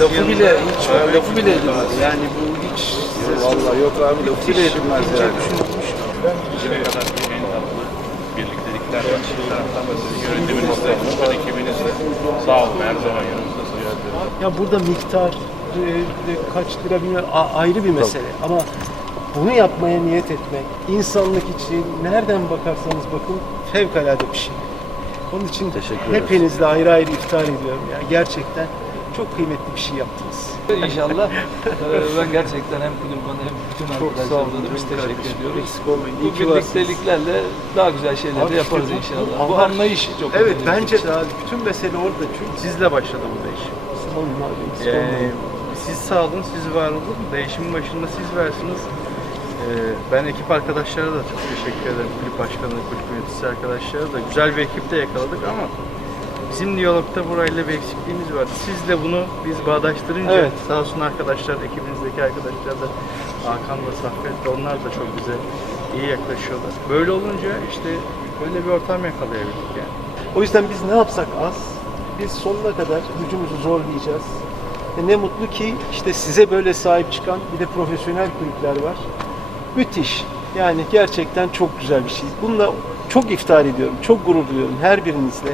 lafı bile hiç lafı bile edilmez. Yani bu hiç Vallahi yok abi lafı bile edilmez yani. Bugüne kadar en tatlı birliktelikler var. Bir taraftan da sizin yönetiminiz de, başkan ekibiniz de sağ olun her zaman yanımızdasınız. Ya burada miktar e, e, kaç lira bilmiyorum a- ayrı bir mesele ama bunu yapmaya niyet etmek, insanlık için nereden bakarsanız bakın fevkalade bir şey. Onun için Teşekkür ederiz. hepinizle ayrı ayrı iftar ediyorum. Ya gerçekten çok kıymetli bir şey yaptınız. İnşallah. Ee, ben gerçekten hem kulüp bana hem bütün arkadaşlarımıza da biz teşekkür ediyoruz. Eksik olmayın. Bu İyi ki varsınız. birlikteliklerle daha güzel şeyler de yaparız işte bu- inşallah. bu Bu anlayış çok Evet bence de abi bütün mesele orada çünkü Sizle başladı bu değişim. Sağ olun abi, eksik Ee, olmayın. siz sağ olun, siz var olun. Değişimin başında siz versiniz. Ee, ben ekip arkadaşlara da çok teşekkür ederim. Kulüp başkanı, kulüp yöneticisi arkadaşlara da. Güzel bir ekipte yakaladık ama bizim diyalogta burayla bir eksikliğimiz var. Sizle bunu biz bağdaştırınca Evet. sağ olsun arkadaşlar, ekibinizdeki arkadaşlar da Hakan da Saffet de onlar da çok bize iyi yaklaşıyorlar. Böyle olunca işte böyle bir ortam yakalayabildik yani. O yüzden biz ne yapsak az, biz sonuna kadar gücümüzü zorlayacağız. E ne mutlu ki işte size böyle sahip çıkan bir de profesyonel kulüpler var. Müthiş. Yani gerçekten çok güzel bir şey. Bununla çok iftihar ediyorum, çok gurur duyuyorum her birinizle.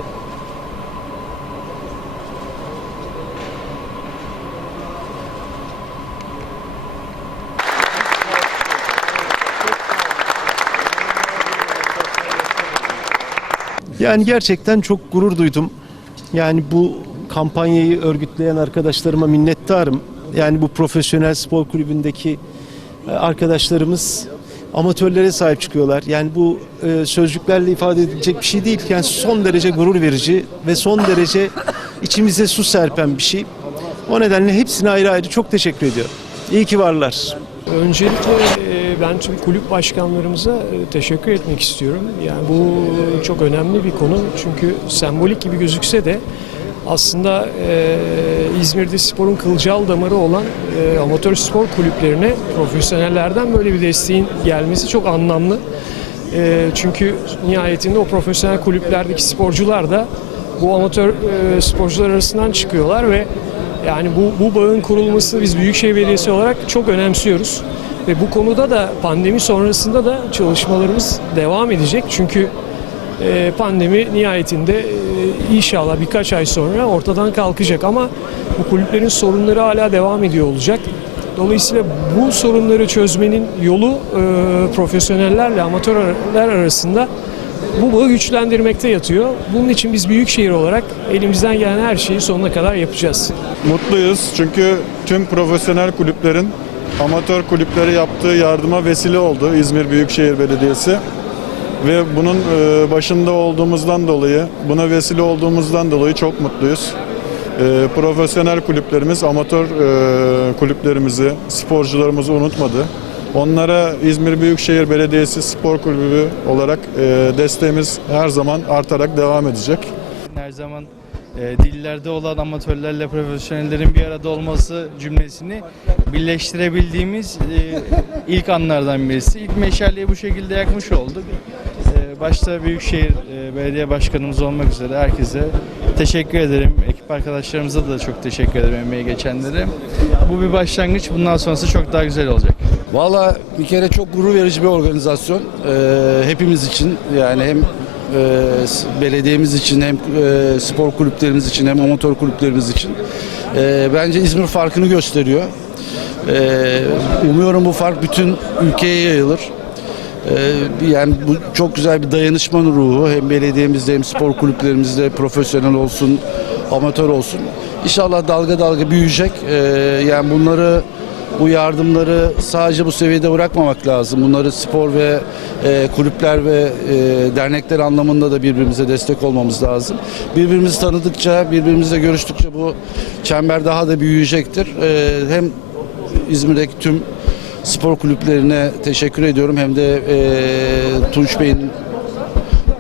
Yani gerçekten çok gurur duydum. Yani bu kampanyayı örgütleyen arkadaşlarıma minnettarım. Yani bu profesyonel spor kulübündeki e, arkadaşlarımız amatörlere sahip çıkıyorlar. Yani bu e, sözcüklerle ifade edilecek bir şey değil. Yani son derece gurur verici ve son derece içimize su serpen bir şey. O nedenle hepsine ayrı ayrı çok teşekkür ediyorum. İyi ki varlar. Öncelikle ben tüm kulüp başkanlarımıza e, teşekkür etmek istiyorum. Yani bu çok önemli bir konu çünkü sembolik gibi gözükse de aslında e, İzmir'de sporun kılcal damarı olan e, amatör spor kulüplerine profesyonellerden böyle bir desteğin gelmesi çok anlamlı. E, çünkü nihayetinde o profesyonel kulüplerdeki sporcular da bu amatör e, sporcular arasından çıkıyorlar ve yani bu, bu bağın kurulmasını biz Büyükşehir Belediyesi olarak çok önemsiyoruz. Ve bu konuda da pandemi sonrasında da çalışmalarımız devam edecek. Çünkü e, pandemi nihayetinde e, inşallah birkaç ay sonra ortadan kalkacak ama bu kulüplerin sorunları hala devam ediyor olacak. Dolayısıyla bu sorunları çözmenin yolu e, profesyonellerle amatörler arasında bu bağı güçlendirmekte yatıyor. Bunun için biz büyükşehir olarak elimizden gelen her şeyi sonuna kadar yapacağız. Mutluyuz çünkü tüm profesyonel kulüplerin amatör kulüplere yaptığı yardıma vesile oldu İzmir Büyükşehir Belediyesi. Ve bunun e, başında olduğumuzdan dolayı, buna vesile olduğumuzdan dolayı çok mutluyuz. E, Profesyonel kulüplerimiz, amatör e, kulüplerimizi, sporcularımızı unutmadı. Onlara İzmir Büyükşehir Belediyesi Spor Kulübü olarak desteğimiz her zaman artarak devam edecek. Her zaman e, dillerde olan amatörlerle profesyonellerin bir arada olması cümlesini birleştirebildiğimiz e, ilk anlardan birisi. İlk meşaleyi bu şekilde yakmış olduk. E, başta Büyükşehir e, Belediye Başkanımız olmak üzere herkese teşekkür ederim. Ekip arkadaşlarımıza da çok teşekkür ederim emeği geçenlere. Bu bir başlangıç. Bundan sonrası çok daha güzel olacak. Valla bir kere çok gurur verici bir organizasyon. Ee, hepimiz için yani hem e, belediyemiz için hem e, spor kulüplerimiz için hem amatör kulüplerimiz için. Ee, bence İzmir farkını gösteriyor. Ee, umuyorum bu fark bütün ülkeye yayılır. Ee, yani bu çok güzel bir dayanışma ruhu hem belediyemizde hem spor kulüplerimizde profesyonel olsun, amatör olsun. İnşallah dalga dalga büyüyecek. Ee, yani bunları bu yardımları sadece bu seviyede bırakmamak lazım. Bunları spor ve e, kulüpler ve e, dernekler anlamında da birbirimize destek olmamız lazım. Birbirimizi tanıdıkça, birbirimizle görüştükçe bu çember daha da büyüyecektir. Ee, hem İzmir'deki tüm spor kulüplerine teşekkür ediyorum. Hem de e, Tunç Bey'in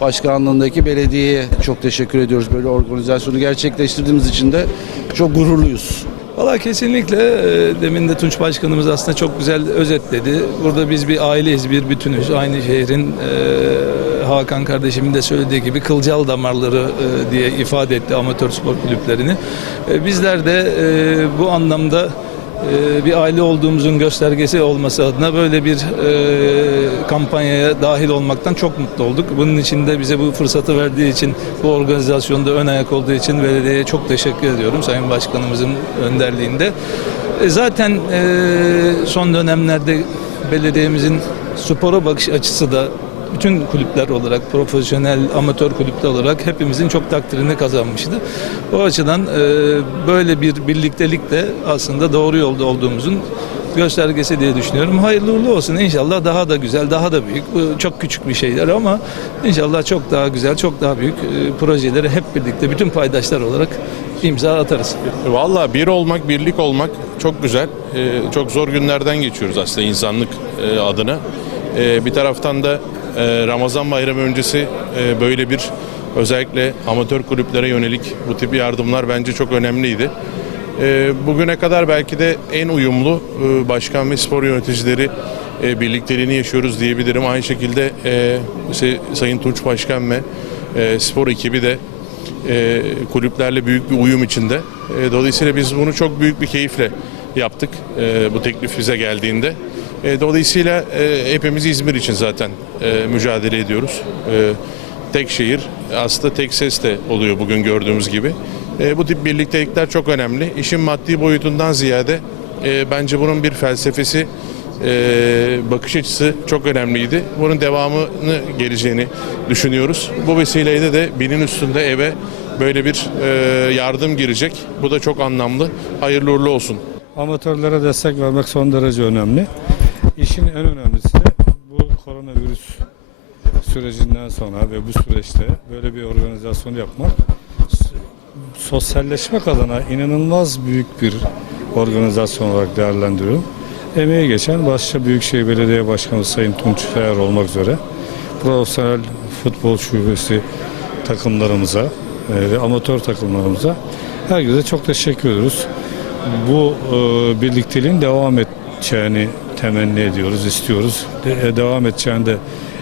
başkanlığındaki belediyeye çok teşekkür ediyoruz. Böyle organizasyonu gerçekleştirdiğimiz için de çok gururluyuz. Valla kesinlikle e, demin de Tunç Başkanımız aslında çok güzel özetledi. Burada biz bir aileyiz, bir bütünüz. Aynı şehrin e, Hakan kardeşimin de söylediği gibi kılcal damarları e, diye ifade etti amatör spor kulüplerini. Bizler de bu anlamda bir aile olduğumuzun göstergesi olması adına böyle bir e, kampanyaya dahil olmaktan çok mutlu olduk. Bunun için de bize bu fırsatı verdiği için, bu organizasyonda ön ayak olduğu için belediyeye çok teşekkür ediyorum Sayın Başkanımızın önderliğinde. E, Zaten e, son dönemlerde belediyemizin spora bakış açısı da bütün kulüpler olarak, profesyonel, amatör kulüpler olarak hepimizin çok takdirini kazanmıştı. O açıdan e, böyle bir birliktelik de aslında doğru yolda olduğumuzun göstergesi diye düşünüyorum. Hayırlı uğurlu olsun. İnşallah daha da güzel, daha da büyük. Bu çok küçük bir şeyler ama inşallah çok daha güzel, çok daha büyük e, projeleri hep birlikte bütün paydaşlar olarak imza atarız. Valla bir olmak, birlik olmak çok güzel. Ee, çok zor günlerden geçiyoruz aslında insanlık e, adına. Bir taraftan da e, Ramazan bayramı öncesi e, böyle bir özellikle amatör kulüplere yönelik bu tip yardımlar bence çok önemliydi. Ee, bugüne kadar belki de en uyumlu e, başkan ve spor yöneticileri e, birlikteliğini yaşıyoruz diyebilirim. Aynı şekilde Sayın Tunç Başkan ve spor ekibi de kulüplerle büyük bir uyum içinde. Dolayısıyla biz bunu çok büyük bir keyifle yaptık bu teklif bize geldiğinde. E, dolayısıyla e, hepimiz İzmir için zaten e, mücadele ediyoruz. E, tek şehir aslında tek ses de oluyor bugün gördüğümüz gibi. E, bu tip birliktelikler çok önemli. İşin maddi boyutundan ziyade e, bence bunun bir felsefesi e, bakış açısı çok önemliydi. Bunun devamını geleceğini düşünüyoruz. Bu vesileyle de binin üstünde eve böyle bir e, yardım girecek. Bu da çok anlamlı. Hayırlı uğurlu olsun. Amatörlere destek vermek son derece önemli. İşin en önemlisi de bu koronavirüs sürecinden sonra ve bu süreçte böyle bir organizasyon yapmak sosyalleşmek adına inanılmaz büyük bir organizasyon olarak değerlendiriyorum. Emeği geçen başta Büyükşehir Belediye Başkanı Sayın Tunç Feyer olmak üzere profesyonel futbol şubesi takımlarımıza e, ve amatör takımlarımıza herkese çok teşekkür ediyoruz. Bu e, birlikteliğin devam edeceğini temenni ediyoruz, istiyoruz. De- e, devam edeceğine de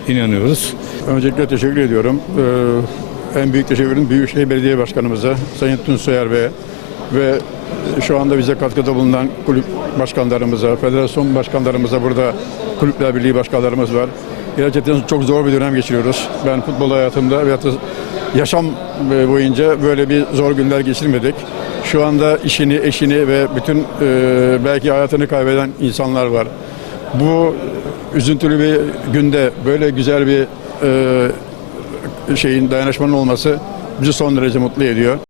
inanıyoruz. Öncelikle teşekkür ediyorum. Ee, en büyük teşekkürüm Büyükşehir Belediye Başkanımıza, Sayın Tunç Soyer Bey'e ve şu anda bize katkıda bulunan kulüp başkanlarımıza, federasyon başkanlarımıza burada kulüpler birliği başkanlarımız var. Gerçekten çok zor bir dönem geçiriyoruz. Ben futbol hayatımda da yaşam boyunca böyle bir zor günler geçirmedik. Şu anda işini, eşini ve bütün e, belki hayatını kaybeden insanlar var. Bu üzüntülü bir günde böyle güzel bir e, şeyin dayanışmanın olması bizi son derece mutlu ediyor.